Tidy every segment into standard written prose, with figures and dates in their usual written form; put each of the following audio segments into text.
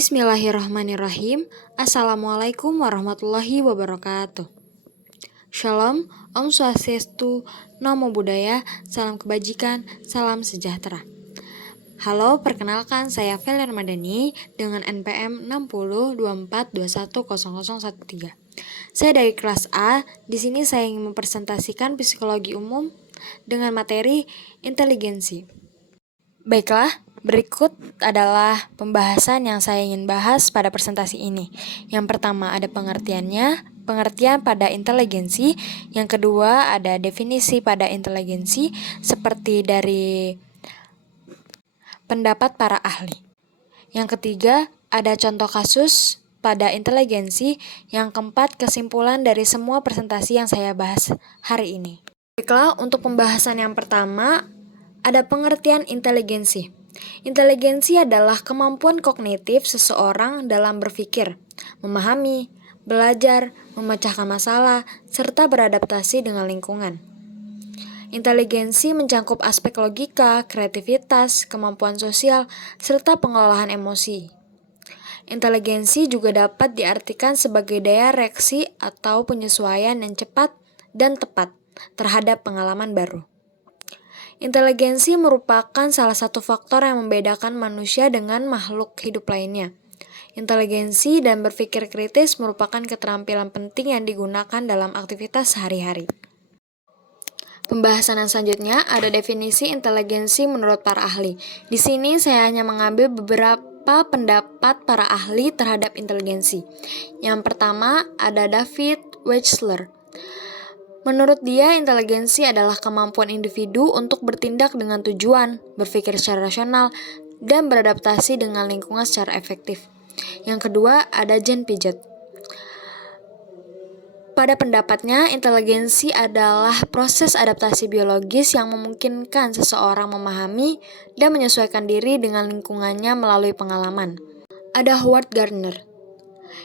Bismillahirrahmanirrahim. Assalamualaikum warahmatullahi wabarakatuh. Shalom, Om Swastiastu, Namo Buddhaya, salam kebajikan, salam sejahtera. Halo, perkenalkan saya Velia Ramadhani dengan NPM 6024210013. Saya dari kelas A. Di sini saya ingin mempresentasikan psikologi umum dengan materi inteligensi. Baiklah, berikut adalah pembahasan yang saya ingin bahas pada presentasi ini. Yang pertama ada pengertian pada inteligensi. Yang kedua ada definisi pada inteligensi seperti dari pendapat para ahli. Yang ketiga ada contoh kasus pada inteligensi. Yang keempat kesimpulan dari semua presentasi yang saya bahas hari ini. Baiklah, untuk pembahasan yang pertama ada pengertian inteligensi. Inteligensi adalah kemampuan kognitif seseorang dalam berpikir, memahami, belajar, memecahkan masalah, serta beradaptasi dengan lingkungan. Inteligensi mencakup aspek logika, kreativitas, kemampuan sosial, serta pengelolaan emosi. Inteligensi juga dapat diartikan sebagai daya reaksi atau penyesuaian yang cepat dan tepat terhadap pengalaman baru. Inteligensi merupakan salah satu faktor yang membedakan manusia dengan makhluk hidup lainnya. Inteligensi dan berpikir kritis merupakan keterampilan penting yang digunakan dalam aktivitas sehari-hari. Pembahasan yang selanjutnya ada definisi inteligensi menurut para ahli. Di sini saya hanya mengambil beberapa pendapat para ahli terhadap inteligensi. Yang pertama ada David Wechsler. Menurut dia, inteligensi adalah kemampuan individu untuk bertindak dengan tujuan, berpikir secara rasional, dan beradaptasi dengan lingkungan secara efektif. Yang kedua, ada Jen Piaget. Pada pendapatnya, inteligensi adalah proses adaptasi biologis yang memungkinkan seseorang memahami dan menyesuaikan diri dengan lingkungannya melalui pengalaman. Ada Howard Gardner.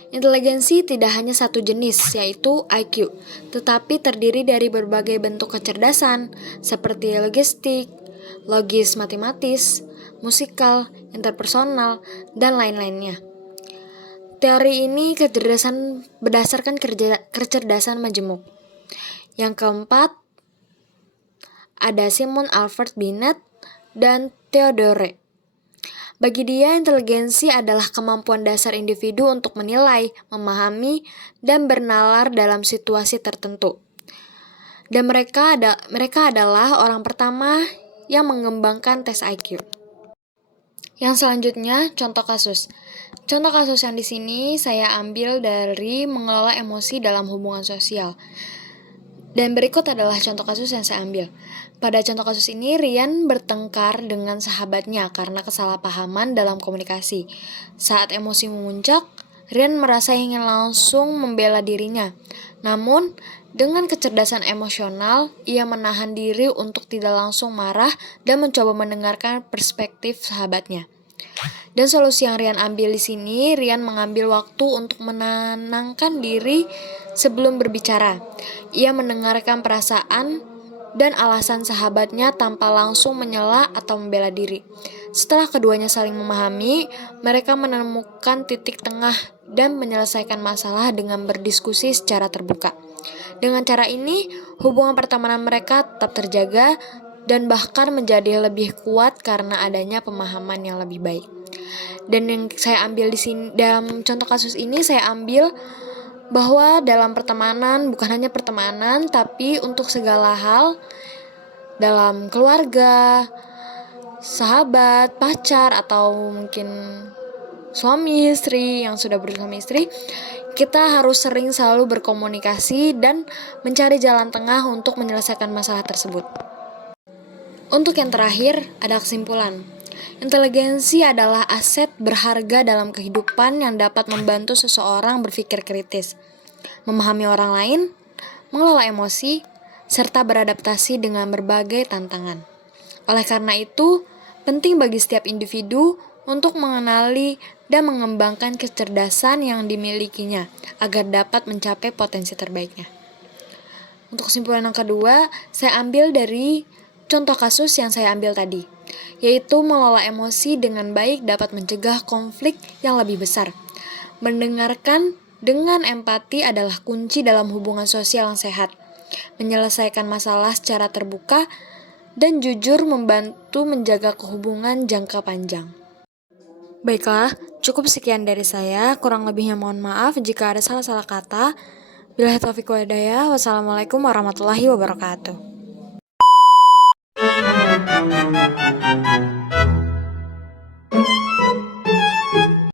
Inteligensi tidak hanya satu jenis, yaitu IQ, tetapi terdiri dari berbagai bentuk kecerdasan, seperti logistik, logis matematis, musikal, interpersonal, dan lain-lainnya. Teori ini kecerdasan berdasarkan kecerdasan majemuk. Yang keempat, ada Simon Alfred Binet dan Theodore. Bagi dia, inteligensi adalah kemampuan dasar individu untuk menilai, memahami, dan bernalar dalam situasi tertentu. Dan mereka adalah orang pertama yang mengembangkan tes IQ. Yang selanjutnya, contoh kasus. Contoh kasus yang di sini saya ambil dari mengelola emosi dalam hubungan sosial. Dan berikut adalah contoh kasus yang saya ambil. Pada contoh kasus ini, Ryan bertengkar dengan sahabatnya karena kesalahpahaman dalam komunikasi. Saat emosi memuncak, Ryan merasa ingin langsung membela dirinya. Namun, dengan kecerdasan emosional, ia menahan diri untuk tidak langsung marah dan mencoba mendengarkan perspektif sahabatnya. Dan solusi yang Ryan ambil di sini, Ryan mengambil waktu untuk menenangkan diri sebelum berbicara. Ia mendengarkan perasaan dan alasan sahabatnya tanpa langsung menyela atau membela diri. Setelah keduanya saling memahami, mereka menemukan titik tengah dan menyelesaikan masalah dengan berdiskusi secara terbuka. Dengan cara ini, hubungan pertemanan mereka tetap terjaga dan bahkan menjadi lebih kuat karena adanya pemahaman yang lebih baik. Dan yang saya ambil di sini dalam contoh kasus ini, saya ambil bahwa dalam pertemanan, bukan hanya pertemanan, tapi untuk segala hal dalam keluarga, sahabat, pacar, atau mungkin suami istri yang sudah bersuami istri, kita harus sering selalu berkomunikasi dan mencari jalan tengah untuk menyelesaikan masalah tersebut. Untuk yang terakhir, ada kesimpulan. Inteligensi adalah aset berharga dalam kehidupan yang dapat membantu seseorang berpikir kritis, memahami orang lain, mengelola emosi, serta beradaptasi dengan berbagai tantangan. Oleh karena itu, penting bagi setiap individu untuk mengenali dan mengembangkan kecerdasan yang dimilikinya agar dapat mencapai potensi terbaiknya. Untuk kesimpulan yang kedua, saya ambil dari contoh kasus yang saya ambil tadi. yaitu mengelola emosi dengan baik dapat mencegah konflik yang lebih besar. Mendengarkan dengan empati adalah kunci dalam hubungan sosial yang sehat. Menyelesaikan masalah secara terbuka dan jujur membantu menjaga kehubungan jangka panjang. Baiklah, cukup sekian dari saya. Kurang lebihnya mohon maaf jika ada salah-salah kata. Billahi taufiq wal hidayah. Wassalamualaikum warahmatullahi wabarakatuh.